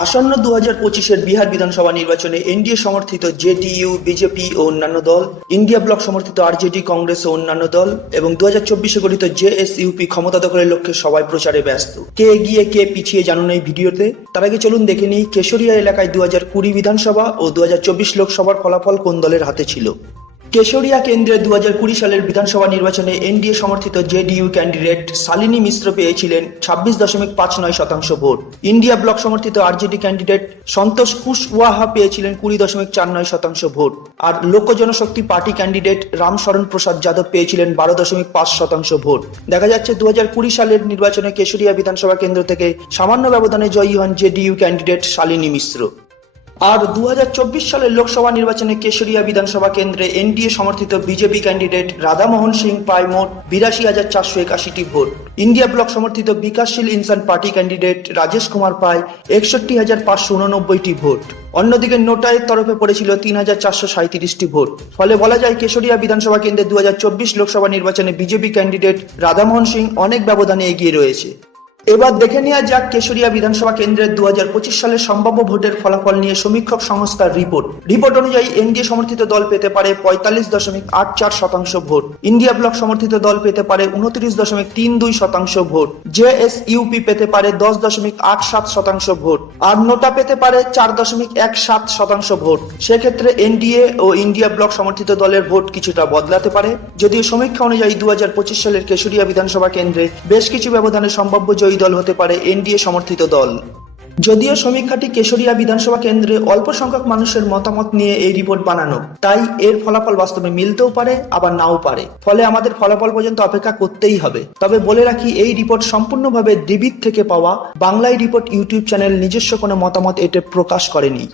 আসন্ন দু হাজার পঁচিশের বিহার বিধানসভা নির্বাচনে এনডিএ সমর্থিত জেডিইউ, বিজেপি ও অন্যান্য দল, ইন্ডিয়া ব্লক সমর্থিত আরজেডি, কংগ্রেস ও অন্যান্য দল, এবং দু হাজার চব্বিশে গঠিত জেএসইউপি ক্ষমতা দখলের লক্ষ্যে সবাই প্রচারে ব্যস্ত। কে এগিয়ে কে পিছিয়ে জানুন এই ভিডিওতে? তার আগে চলুন দেখে নিই কেশরিয়া এলাকায় দু হাজার কুড়ি বিধানসভা ও দু হাজার চব্বিশ লোকসভার ফলাফল কোন দলের হাতে ছিল? কেশরিয়া কেন্দ্রে দু হাজার কুড়ি সালের বিধানসভা নির্বাচনে এনডিএ সমর্থিত জেডিইউ ক্যান্ডিডেট শালিনী মিশ্র পেয়েছিলেন ছাব্বিশ দশমিক পাঁচ নয় শতাংশ ভোট। ইন্ডিয়া ব্লক সমর্থিত আরজেডি ক্যান্ডিডেট সন্তোষ কুশওয়াহা পেয়েছিলেন কুড়ি দশমিক চার নয় শতাংশ ভোট। আর লোক জনশক্তি পার্টি ক্যান্ডিডেট রামশরণ প্রসাদ যাদব পেয়েছিলেন বারো দশমিক পাঁচ শতাংশ ভোট। দেখা যাচ্ছে দু হাজার কুড়ি সালের নির্বাচনে কেশরিয়া বিধানসভা কেন্দ্র থেকে সামান্য ব্যবধানে জয়ী হন জেডিইউ ক্যান্ডিডেট শালিনী মিশ্র। আর দু হাজার চব্বিশ সালের লোকসভা নির্বাচনে কেশরিয়া বিধানসভা কেন্দ্রে এনডিএ সমর্থিত বিজেপি ক্যান্ডিডেট রাধামোহন সিং পায় মোট বিরাশি হাজার চারশো একাশিটি ভোট। ইন্ডিয়া ব্লক সমর্থিত বিকাশশীল ইনসান পার্টি ক্যান্ডিডেট রাজেশ কুমার পায় একষট্টি হাজার পাঁচশো উননব্বইটি ভোট। অন্যদিকে নোটায়ের তরফে পড়েছিল তিন হাজার চারশো সাঁত্রিশটি ভোট। ফলে বলা যায় কেশরিয়া বিধানসভা কেন্দ্রে দু হাজার চব্বিশ লোকসভা নির্বাচনে বিজেপি ক্যান্ডিডেট রাধামোহন সিং অনেক ব্যবধানে এগিয়ে রয়েছে। এবার দেখে নেওয়া যাক কেশরিয়া বিধানসভা কেন্দ্রের দু সালের সম্ভাব্য ভোটের ফলাফল নিয়ে সমীক্ষক সংস্থার রিপোর্ট। রিপোর্ট অনুযায়ী এনডিএ সমর্থিত দল পেতে পারে পঁয়তাল্লিশ দশমিক আট চার শতাংশ ভোট। ইন্ডিয়া ব্লক সমর্থিত দল পেতে পারে উনত্রিশ দশমিক তিন দুই শতাংশ ভোট। জেএসইউপি পেতে পারে দশ দশমিক আট সাত শতাংশ ভোট। আর নোটা পেতে পারে চার দশমিক এক সাত শতাংশ ভোট। সেক্ষেত্রে এনডিএ ও ইন্ডিয়া ব্লক সমর্থিত দলের ভোট কিছুটা বদলাতে পারে। যদিও সমীক্ষা অনুযায়ী দু হাজার পঁচিশ সালের কেশরিয়া বিধানসভা কেন্দ্রে বেশ কিছু ব্যবধানে সম্ভাব্য জয়ী দল হতে পারে এনডিএ সমর্থিত দল। যদিও সমীক্ষাটি কেশরিয়া বিধানসভা কেন্দ্রে অল্প সংখ্যক মানুষের মতামত নিয়ে এই রিপোর্ট বানানো, তাই এর ফলাফল বাস্তবে মিলতেও পারে, আবার নাও পারে। ফলে আমাদের ফলাফল পর্যন্ত অপেক্ষা করতেই হবে। তবে বলে রাখি, এই রিপোর্ট সম্পূর্ণভাবে ডিবির থেকে পাওয়া বাংলায় রিপোর্ট ইউটিউব চ্যানেল নিজস্ব কোনো মতামত এতে প্রকাশ করেনি।